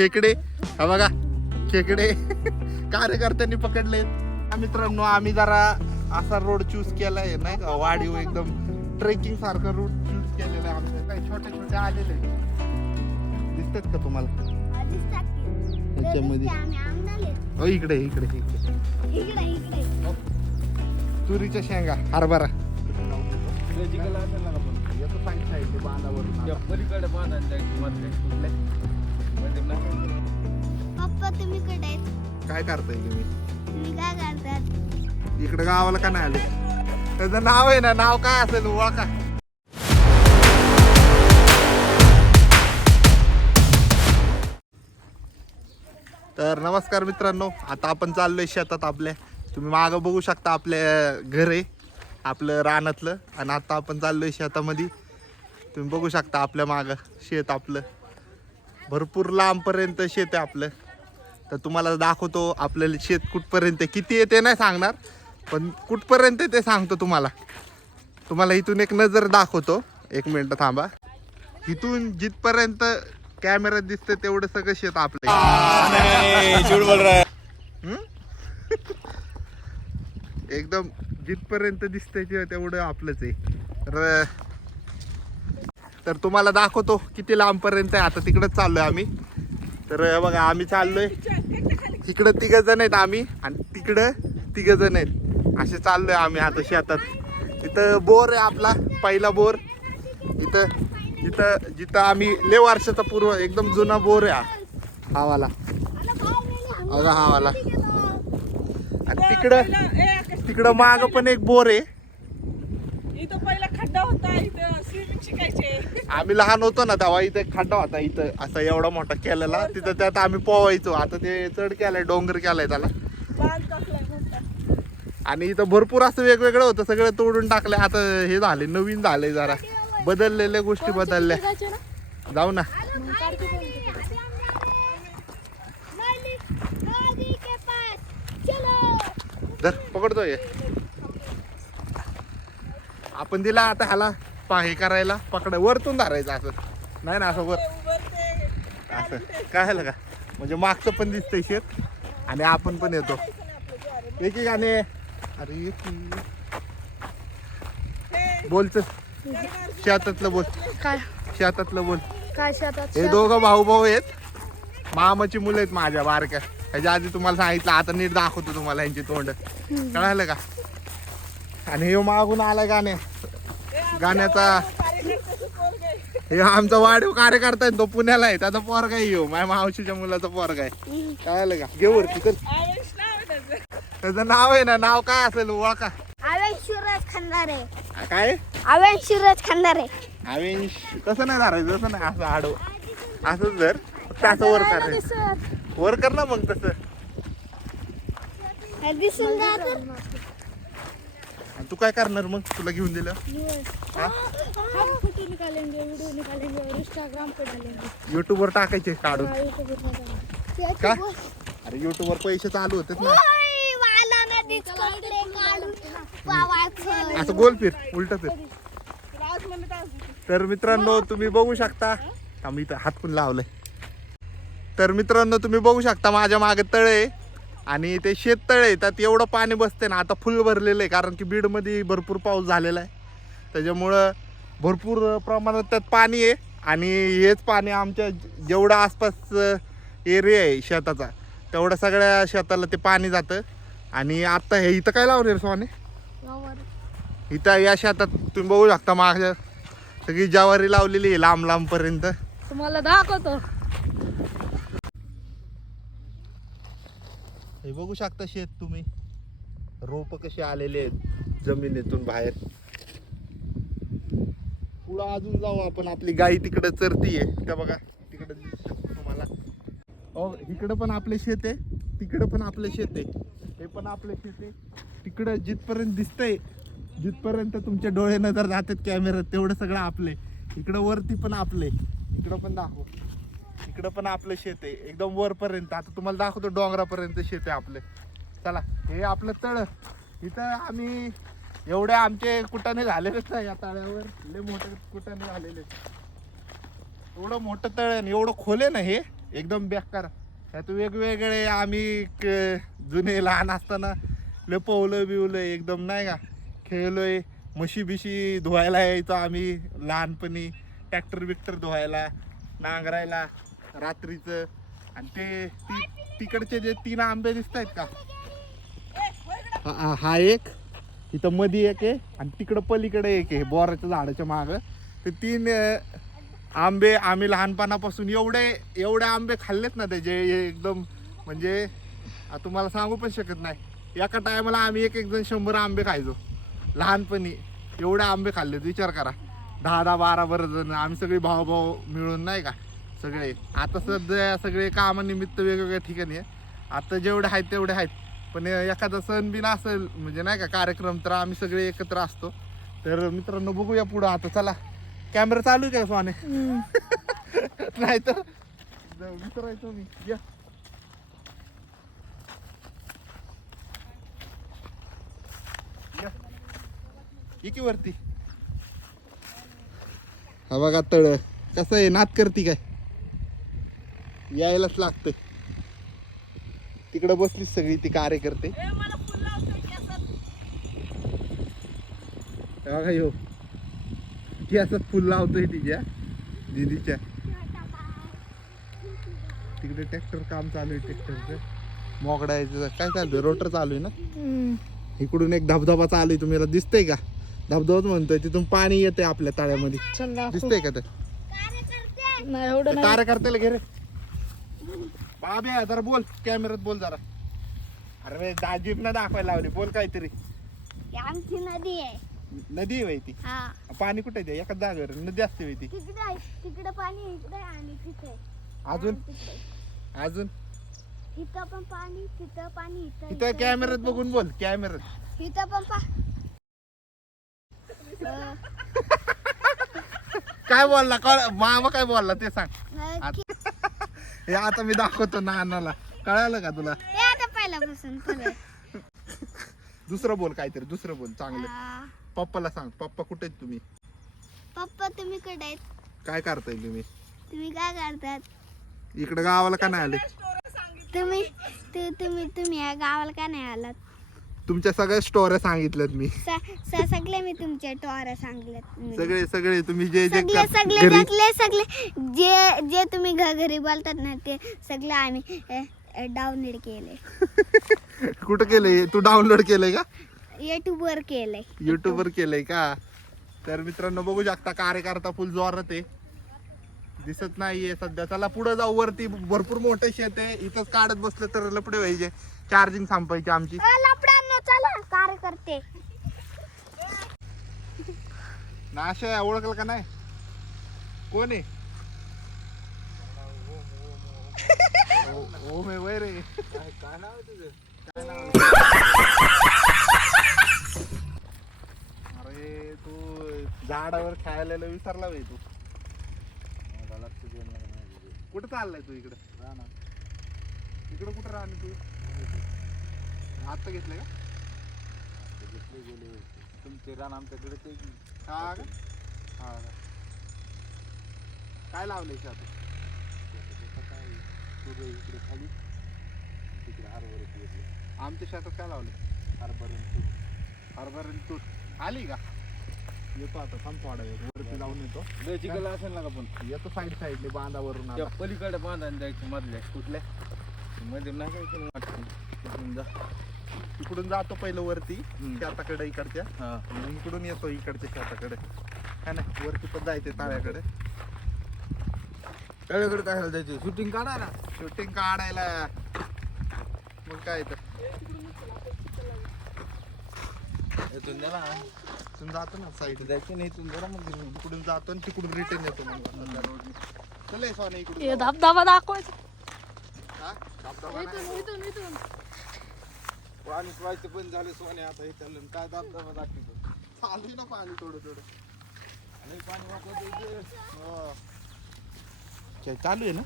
खेकडे हा बघा खेकडे कार्यकर्त्यांनी पकडले. मित्रांनो आम्ही जरा असा रोड चूज केलाय नाही का, वाढीव एकदम ट्रेकिंग सारखा रूट चूज केलेला आहे. आमच्या काही छोटे छोटे आलेले दिसतात का तुम्हाला ह्याच्यामध्ये? हो इकडे इकडे इकडे तुरीच्या शेंगा हरभरा काय करताय तुम्ही? इकडे गावाला का नाही आले? त्याचं नाव आहे ना, नाव काय असेल ओळखा? तर नमस्कार मित्रांनो, आता आपण चाललोय शेतात आपल्या. तुम्ही मागं बघू शकता आपल्या घर आहे आपलं रानातलं, आणि आता आपण चाललोय शेतामध्ये. तुम्ही बघू शकता आपल्या मागं शेत आपलं, भरपूर लांबपर्यंत शेत आहे आपलं. तर तुम्हाला दाखवतो आपल्याला शेत कुठपर्यंत किती आहे ते नाही सांगणार, पण कुठपर्यंत ते सांगतो तुम्हाला. तुम्हाला इथून एक नजर दाखवतो, एक मिनिट थांबा. इथून जिथपर्यंत कॅमेऱ्यात दिसतं तेवढं सगळं शेत आपलं. एकदम जिथपर्यंत दिसतंय तेवढं आपलंच आहे. तर तुम्हाला दाखवतो किती लांबपर्यंत आहे. आता तिकडंच चाललोय आम्ही. तर बघा आम्ही चाललोय, इकडं 3 जण आहेत आम्ही आणि तिकडं 3 जण आहेत. असे चाललोय आम्ही आता शेतात. इथं बोर आहे आपला, पहिला बोर. इथं इथं जिथं आम्ही लय वर्षाचा पूर्व एकदम जुना बोर आहे हा वाला, बघा हा वाला. आणि तिकडं माग पण एक बोर आहे. इथं पहिला खड्डा होता, इथं स्विमिंग शिकायचे. आम्ही लहान होतो ना तेव्हा इथं एक खड्डा होता, इथं असा एवढा मोठा केलेला. तिथं त्यात आम्ही पोवायचो. आता ते चढ केलाय, डोंगर केलाय त्याला. आणि इथं भरपूर असं वेगवेगळं होतं, सगळं तोडून टाकलंय. आता हे झाले, नवीन झालंय, जरा बदललेल्या गोष्टी बदलल्या. जाऊ ना. धर पकडतोय आपण. दिला आता ह्याला हे करायला, पकड वरतून धरायचं असं नाही ना, असं वर असं काय झालं का, म्हणजे मागचं पण दिसतंय शेत आणि आपण पण येतो एक गाणे. अरे बोलच शेतातलं बोल, काय शेतातलं बोल. काय शेतात? हे दोघं भाऊ आहेत, मामाची मुलं आहेत माझ्या बारक्या. ह्याच्या आधी तुम्हाला सांगितलं, आता नीट दाखवतो तुम्हाला यांची तोंड, कळालं का? आणि हे मागून आला गाण्याचा हे आमचा वाढीव कार्यकर्ता आहे, तो पुण्याला आहे. त्याचा पोरगा आहे, येऊ माझ्या मावशीच्या मुलाचा पोरगा आहे, कळालं का? घे वरती चल. त्याचं नाव आहे ना, नाव काय असेल ओळखा? शिवराज खंदारे. काय शिवराज खंदारे. आवेश तसं नाही धरायचं, तसं नाही, असं आडव असंच जर फक्त असं वर करायचं. वर कर ना मग तसं. तू काय करणार मग, तुला घेऊन दिलं? युट्यूब वर टाकायचे काढून का? अरे युट्यूब वर पैसे चालू होते ना. असं गोल फिर, उलट फिर. तर मित्रांनो तुम्ही बघू शकता, आम्ही इथं हातकून लावलंय. तर मित्रांनो तुम्ही बघू शकता माझ्या मागे तळे आणि ते शेत तळे, त्यात एवढं पाणी बसते ना. आता फुल भरलेलं आहे, कारण की बीडमध्ये भरपूर पाऊस झालेला आहे, त्याच्यामुळं भरपूर प्रमाणात त्यात पाणी आहे. आणि हेच पाणी आमच्या जेवढा आसपास एरिया आहे शेताचा, तेवढ्या सगळ्या शेताला ते पाणी जातं. आणि आता हे इथं काय लावले रे सोने? इथं या शेतात तुम्ही बघू शकता माझ्या सगळी ज्वारी लावलेली आहे लांब लांब पर्यंत. तुम्हाला दाखवतो. हे बघू शकता शेत तुम्ही, रोप कसे आलेले आहेत जमिनीतून बाहेर. पुढं अजून जाऊ आपण, आपली गाई तिकडे चरतीये त्या बघा, तिकडे तुम्हाला. इकडं पण आपले शेत आहे, तिकडं पण आपले शेत आहे, हे पण आपले शेत आहे. तिकडं जिथपर्यंत दिसतंय, जिथपर्यंत तुमच्या डोळे नजर जातात कॅमेऱ्यात, तेवढं सगळं आपले. इकडं वरती पण आपले, इकडं पण दाखव, इकडं पण आपलं शेत आहे एकदम वरपर्यंत. आता तुम्हाला दाखवतो डोंगरापर्यंत शेत आहे आपलं. चला, हे आपलं तळ. इथं आम्ही एवढे आमचे कुटाने झालेलेच नाही या तळ्यावर, लय मोठे कुटाने झालेले. एवढं मोठं तळ आहे, एवढं खोल आहे ना हे. एकदम बेकार. त्यात वेगवेगळे आम्ही जुने लहान असताना लपवलं बिवलं एकदम नाही का, खेळलोय. म्हशी बिशी धुवायला यायचो आम्ही लहानपणी, ट्रॅक्टर बिक्टर धुवायला, नांगरायला रात्रीचं. आणि ते तिकडचे जे 3 आंबे दिसत आहेत का, हा एक इथं मध्ये एक आहे आणि तिकडं पलीकडे एक आहे बोराच्या झाडाच्या मागं. ते 3 आंबे आम्ही लहानपणापासून एवढे आंबे खाल्लेत ना त्याचे एकदम, म्हणजे तुम्हाला सांगू पण शकत नाही. एका टायमाला आम्ही एक जण 100 आंबे खायचो लहानपणी. एवढे आंबे खाल्लेत विचार करा. 10-10, 12 जण आम्ही सगळे भाऊ मिळून नाही का सगळे. आता सध्या सगळे कामानिमित्त वेगवेगळ्या ठिकाणी आहे. आता जेवढे आहेत तेवढे आहेत, पण एखादा सण बिन असेल म्हणजे नाही का कार्यक्रम, तर आम्ही सगळे एकत्र असतो. तर मित्रांनो बघूया पुढं. आता चला, कॅमेरा चालू आहे का स्वाने? नाही तर विचारायचो मी. या इकी वरती. हा बघा तळ कसं आहे, नात करती काय, यायलाच लागतंय. तिकडे बसली सगळी ती कार्यकर्ते. ए, मला फुल लावतोय केसात. बघा यो की असं फुल लावतोय तिच्या दीदीच्या. तिकडे ट्रॅक्टर काम चालू आहे, ट्रॅक्टरचं मोगडायचं काय चालू आहे, रोटर चालू आहे ना. इकडून एक धबधबा चालू आहे, तुम्हाला दिसतंय का? धबधबाच म्हणतोय, तिथून पाणी येतंय आपल्या तळ्यामध्ये. दिसतंय का? ते कार्यकर्त्याला घे रे बाबे, जरा बोल कॅमेऱ्यात बोल जरा. अरे दाजीब ना दाखवायला लावली, बोल काहीतरी. आमची नदी आहे. नदी आहे ती. हा, पाणी कुठे आहे? एका जागेवर नदी असते ती. तिकडे पाणी इकडे आणि तिथे. अजून तिकडे. अजून इथं पण पाणी, तिथं पाणी, इथं कॅमेऱ्यात बघून बोल, कॅमेऱ्यात. इथं पण काय बोलला मामा, काय बोलला ते सांग. हे आता मी दाखवतो नानाला, कळालं का तुला? आता पहिल्यापासून परत. दुसरं बोल काहीतरी, दुसरं बोल चांगलं. पप्पाला सांग, पप्पा कुठे आहेत तुम्ही? पप्पा तुम्ही कुठे आहेत? काय करताय तुम्ही? तुम्ही काय करतात? इकडे गावाला का नाही आले? तुम्ही या गावाला का नाही आलात? तुमच्या सगळ्या स्टोऱ्या सांगितल्यात मी. सगळे मी तुमच्या टॉऱ्या सांगितल्यात. सगळे तुम्ही जे सगळे जे तुम्ही घरी बोलतात ना, ते सगळे आम्ही डाउनलोड केले. कुठं केलंय तू? डाउनलोड केलंय का? युट्यूब वर केलंय. युट्यूब वर केलंय का? तर मित्रांनो बघू शकता, कार्यकर्ता फुल जोरात आहे, दिसत नाहीये सध्या. चला पुढे जाऊ. वरती भरपूर मोठे शेत आहे, इथंच काढत बसले तर लपडे व्हायचे, चार्जिंग संपायची आमची. लपड्यांनो चला कार्यकर्ते. नाशा ओळखलं का नाही? कोण आहे? ओम आहे वय रे. काय नाव आहे तुझं? काय नाव? अरे तू झाडावर खेळायला विसरला बाई तू. कुठं चाललाय तू? इकडे इकडं कुठं राहणे तू? आता घेतलं का? तुमचे रान आमच्याकडे ते हा का? हा का? काय लावलंय आता? इकडे खाली तिकडे हरभरा. आमच्या शेतात काय लावले? हरभरा तूट आली का? येतो आता, थांब थोडा वेळ वरती जाऊन येतो. चिकल असेल ना का? पण येतो साईडने बांधावरून. त्या पलीकडे बांधायला जायचं मधल्या कुठल्या मध्ये नाही काय केलं वाटतं. तिकडून जा. तिकडून जातो पहिलं वरती शेताकडे इकडच्या. हा, मग इकडून येतो इकडच्या शेताकडे. काय नाही वरती पण जायचे ताळ्याकडे. तळ्याकडे काय जायचं? शूटिंग काढा ना. शूटिंग काढायला मग काय तर इथून द्या ना. इथून जातो ना साईड जायचं नाही इथून जरा मग इकडून जातो आणि तिकडून रिटर्न येतो. मग चल सोने इकडून हे धबधबा दाखवायचा. हा? धबधबा नाही. इथून पाणी व्हायचं पण झालं सोने. आता हे चाललं काय धबधबा दाखवतो. चालू आहे ना पाणी थोडं थोडं. आणि पाणी वाटत हो. काय चालू आहे ना?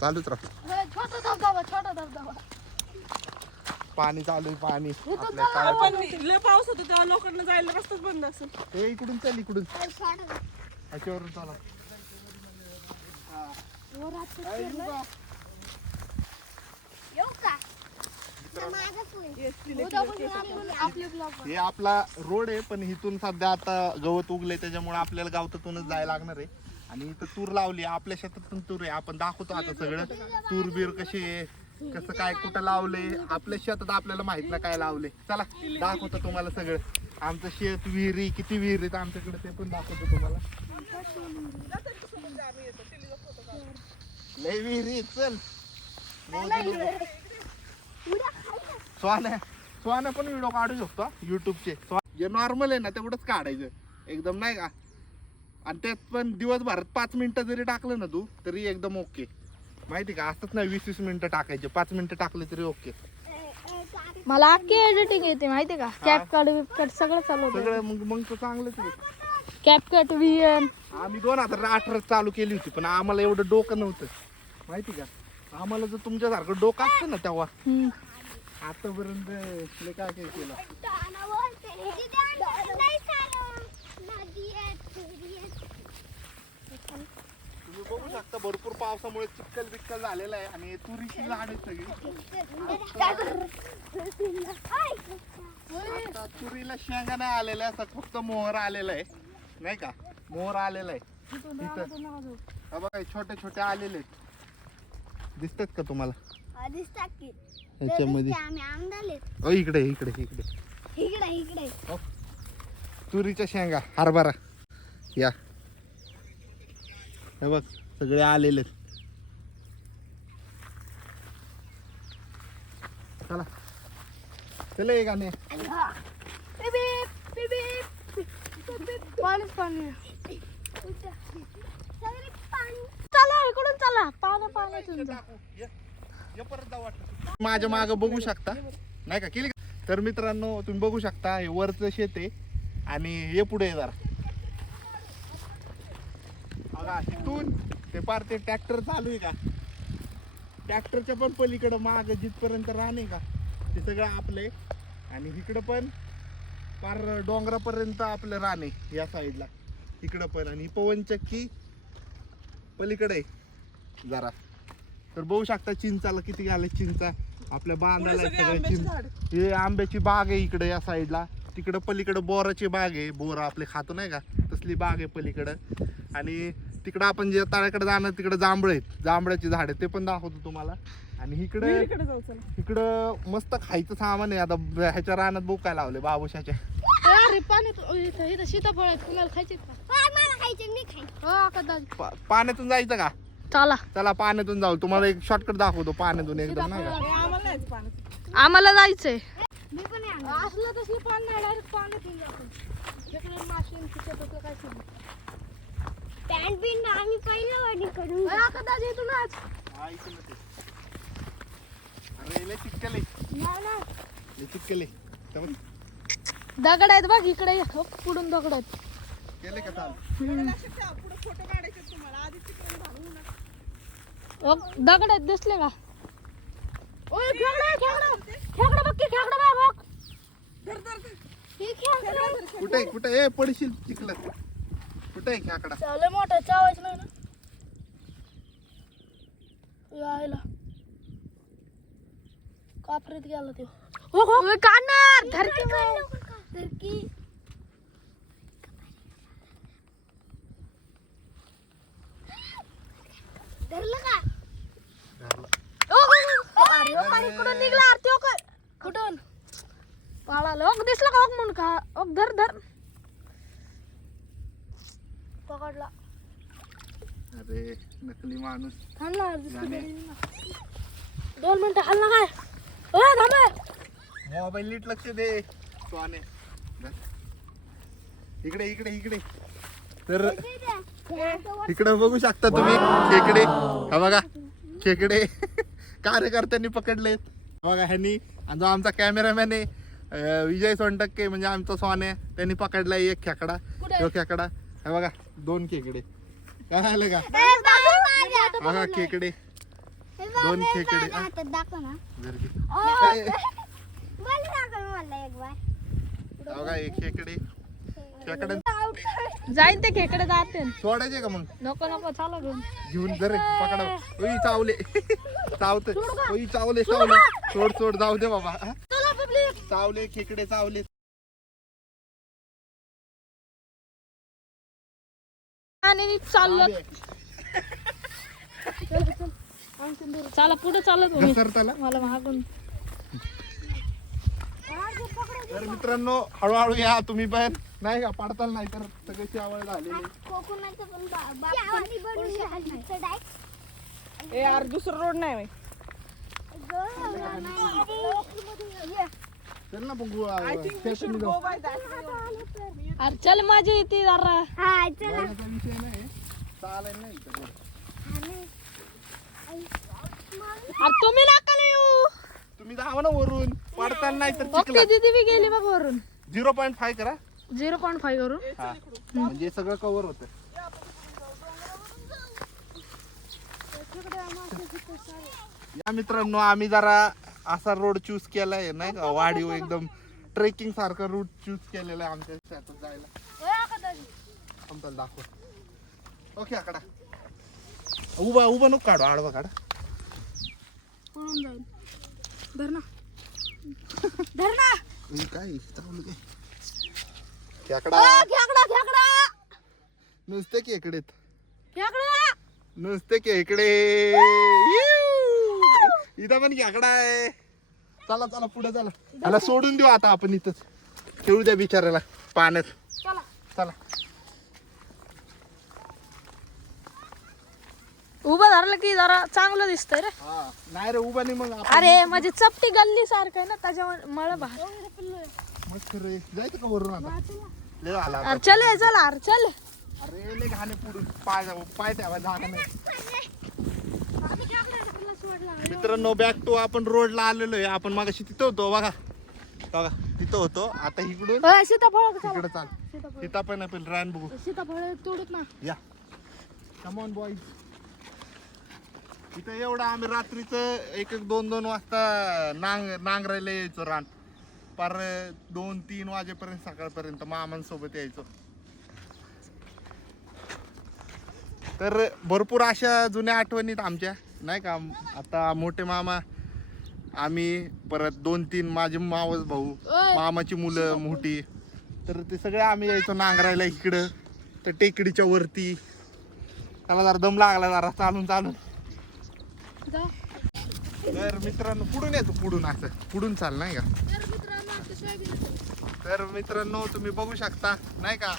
चालूच राहतो. छोटा धबधबा. पाणी चालू आहे, पाणी आपल्या आपण लय पाऊस होतो तेव्हा लोकांना जायला रस्ताच बंद असेल. हे इकडून चल, इकडून ह्याच्यावरून चला. हे आपला रोड आहे, पण इथून सध्या आता गवत उगले त्याच्यामुळे आपल्याला गावतातूनच जायला लागणार आहे. आणि इथं तूर लावली, आपल्या शेतातून तूर आहे. आपण दाखवतो आता सगळं तूर बीर कशी आहे, कसं काय कुठं लावले. आपल्या शेतात आपल्याला माहित ना काय लावले. चला दाखवतो तुम्हाला सगळं. आमचं शेत, विहिरी, किती विहीर आहेत आमच्याकडे ते पण दाखवतो तुम्हाला. लय विहिरी आहेत, चल. सोना पण व्हिडिओ काढू शकतो युट्यूबचे. जे नॉर्मल आहे ना तेवढंच काढायचं एकदम, नाही का. आणि त्यात पण दिवसभरात 5 मिनिटं जरी टाकलं ना तू तरी एकदम ओके. माहिती का, असंच नाही 20-20 मिनिटं टाकायचे, 5 मिनिटं टाकले तरी ओके. मला अख्खी एडिटिंग येते माहिती का, कॅप कट विप सगळं चालवतं. सगळं मग तर चांगलंच आहे. कॅप कट व्हीएन आम्ही 2018 चालू केली होती, पण आम्हाला एवढं डोकं नव्हतं माहिती का. आम्हाला जर तुमच्यासारखं डोकं असतं ना तेव्हा आतापर्यंत लय काय काय केलं. तुम्ही बघू शकता भरपूर पावसामुळे चिखल बिक्कल झालेला आहे आणि तुरीची झाड आहेत सगळी. आता तुरीला शेंगा नाही आलेल्या, असं फक्त मोहर आलेला आहे, नाही का. मोहर आलेला आहे तिथं. हा बघा छोटे छोटे आलेले आहेत, दिसतात का तुम्हाला दिसतात की याच्यामध्ये. आम्ही आमदाले इकडे इकडे इकडे इकडे इकडे तुरीच्या शेंगा, हरभरा या. हे बघ सगळे आलेले आहेत. चला चला एक गाणे. पाणीच पाणी. चला इकडून चला, पाण्यातून जा. माझ्या माग बघू शकता, नाही का केली. तर मित्रांनो तुम्ही बघू शकता हे वरचं शेत आहे आणि हे पुढे जरा बघा, इथून ते पार ते ट्रॅक्टर चालू आहे का, ट्रॅक्टरच्या पण पलीकडं माग जिथपर्यंत रान आहे का ते सगळं आपलंय. आणि इकडं पण पार डोंगरापर्यंत आपलं रान आहे या साईडला, इकडं पण. आणि पवनचक्की पलीकडे आहे जरा. तर बघू शकता चिंचाला किती घाले, चिंचा आपल्या बांधाला आहे सगळ्या चिंच. हे आंब्याची बाग आहे इकडे या साईडला. तिकडं पलीकडं बोराची बाग आहे, बोर आपले खातो नाही का तसली बाग आहे पलीकडं. आणि तिकडं आपण जे तळ्याकडे जाणार तिकडं जांभळ आहेत, जांभळाची झाड आहे ते पण दाखवतो तुम्हाला. आणि इकडं मस्त खायचं सामान आहे. आता ह्याच्या रानात बघू काय लावले बाबूशाच्या. अरे पाणी सीताफळ आहेत, तुम्हाला खायचे का? मला खायचे मी खाईन. पाण्यातून जायचं का? चला चला पाण्यातून जाऊ. तुम्हाला एक शॉर्टकट दाखवतो पाण्यातून एकदम, नाही का. आम्हाला जायचंय. मी पण आहे. असलं तसलं पाणी नाही, डायरेक्ट पाण्यातून जातो. इकडे मासे काय सांगू. पॅन्ट बिन आम्ही पहिलं वाडी करून कदाच इथूनच. हा, इकडं ते. अरे लय चिक्कल आहे, लय चिक्कल आहे. तर बघ, दगड आहेत बघ इकडे, पुढून दगड आहेत. केले का चाल. दगड आहेत दिसले का? ओय खेकडा बघ की, खेकडा बघ. कुठे कुठे ए पडशील चिखलात. कुठे आहे खेकडा? चाले मोठा चावायचं नाही ना यायला. कापरीत गेला तो. हो काढणार धरकी. धरलं का? अरे कुठून निघला तो काय? कुठून पळाला? दिसला का? म्हणून का धर पकडला. अरे नकली माणूस. थांबला 2 मिनिटं हल्ला काय? थांबे. मोबाईल नीट लक्ष दे सोने. इकडे इकडे इकडे. तर इकडे बघू शकता तुम्ही खेकडे. हा बघा खेकडे कार्यकर्त्यांनी पकडलेत बघा ह्यांनी. आणि जो आमचा कॅमेरामॅन आहे विजय सोनटक्के म्हणजे आमचा सोने, त्यांनी पकडलाय एक खेकडा. तो खेकडा हे बघा, 2 खेकडे. काय झालं का? बघा खेकडे, 2 खेकडे. दाखव ना. बघा एक खेकडे. खेकडे जाईन ते खेकडे जाते. सोडायचे का मग? नको चालू घेऊन जर पकडा. ओई चावले चावत. ओई चावले सोड जाऊ दे बाबा. चावले खेकडे चावले. आणि चाललं. चला पुढे चालत तुम्ही. घसरताला. मला मागून तर मित्रांनो हळूहळू या तुम्ही पण नाही का पडताल नाही तर सगळ्याची आवड झालेली. कोकणाचं पण पाणी बनवून ए यार दुसरं रोड नाही चल ना बघू I think we should go by that अरे चल माझी ती जरा. हा चला बोलायचा विषय नाही चालेल नाही इथं बोल. अरे तुम्ही नका येऊ. तुम्ही जावा ना वरून पडताल नाही तर ओके चिखलात. दीदी बी गेली बघ वरून. 0.5 करा 0.5 करू. हा. म्हणजे सगळं कव्हर होतं. या मित्रांनो आम्ही जरा असा रोड चूज केलाय नाही का वाढीव एकदम ट्रेकिंग सारखा रूट चूज केलेला आहे आमच्या शेतात जायला. आमचा दाखव. ओके आकडा उभा उभा नको काढू आडवा काढा. पळून जाईल. धर ना. धर ना. हे काय चावलं काय खेकडा खेकडा खेकडा नुसते खेकडेत खेकडा. नुसते खेकडे. इथं पण खेकडा आहे. चला चला पुढे चला. त्याला सोडून देऊ आता आपण इथंच ठेवू द्या बिचारायला पाण्यात. चला. चला उभं धरलं की जरा चांगलं दिसतंय रे. हा नाही रे उभा नाही मग आपण. अरे माझी चपटी गल्ली सारखं आहे ना त्याच्यामुळे मला बाहेर. मस्त रे जायचं का वरून आता लय झाला आता. अरे चल ये, चल अरे चल. अरे लय घाणे पुढून पाय पाय द्यावा जागा नाही. मित्रांनो बॅक टू आपण रोडला आलेलो आहे. आपण मागाशी तिथं होतो बघा बघा तिथं होतो आता इकडून सीताफळ तिकडे चाल. सीताफळ नाही पण रान बघू. सीताफळ तोडत ना. या कम ऑन बॉईज. इथं एवढं आम्ही रात्रीचं 1-2 वाजता नांगरायला यायचो रान पार 2-3 वाजेपर्यंत सकाळपर्यंत मामांसोबत यायचो. तर भरपूर अशा जुन्या आठवणीत आमच्या नाही का. आता मोठे मामा आम्ही परत 2-3 माझे मावस भाऊ मामाची मुलं मोठी तर ते सगळे आम्ही यायचो नांगरायला इकडं तर टेकडीच्या वरती. त्याला जरा दम लागला जरा चालून चालून. तर मित्रांनो पुढून येतो पुढून असं पुढून चाल नाही का. तर मित्रांनो तुम्ही बघू शकता नाही का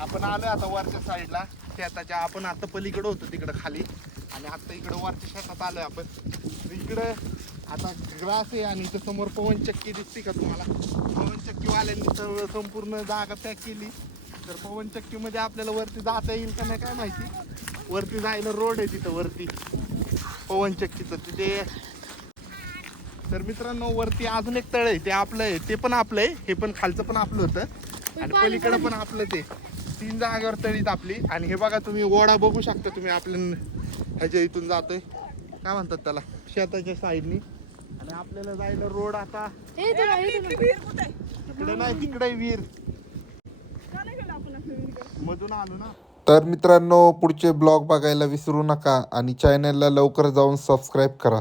आपण आलो आता वरच्या साईडला शेताच्या. आपण आता पलीकडे होतो तिकडं खाली आणि आता इकडं वरच्या शेतात आलोय आपण. इकडं आता ग्रास आहे आणि इथं समोर पवनचक्की दिसते का तुम्हाला. पवनचक्कीवाल्यांनी संपूर्ण जागा पॅक केली. तर पवनचक्कीमध्ये आपल्याला वरती जाता येईल का नाही काय माहिती. वरती जायला रोड आहे तिथं वरती पवनचक्कीचं तिथे. तर मित्रांनो वरती अजून एक तळ आहे ते आपलं आहे. ते पण आपलं आहे. हे पण खालचं पण आपलं होतं आणि पलीकडं पण आपलं. ते 3 जागेवर तळीत आपली. आणि हे बघा तुम्ही ओढा बघू शकता तुम्ही आपल्या ह्याच्या इथून जातोय काय म्हणतात त्याला शेताच्या साईडनी. आणि आपल्याला जायला रोड आता विहीर कुठे तिकडे नाही तिकडे विहीर का नाही गेलो आपण असं विहीरीकडे? मधून आलो ना. तर मित्रांनो पुढचे ब्लॉग बघायला विसरू नका आणि चॅनलला लवकर जाऊन सबस्क्राईब करा.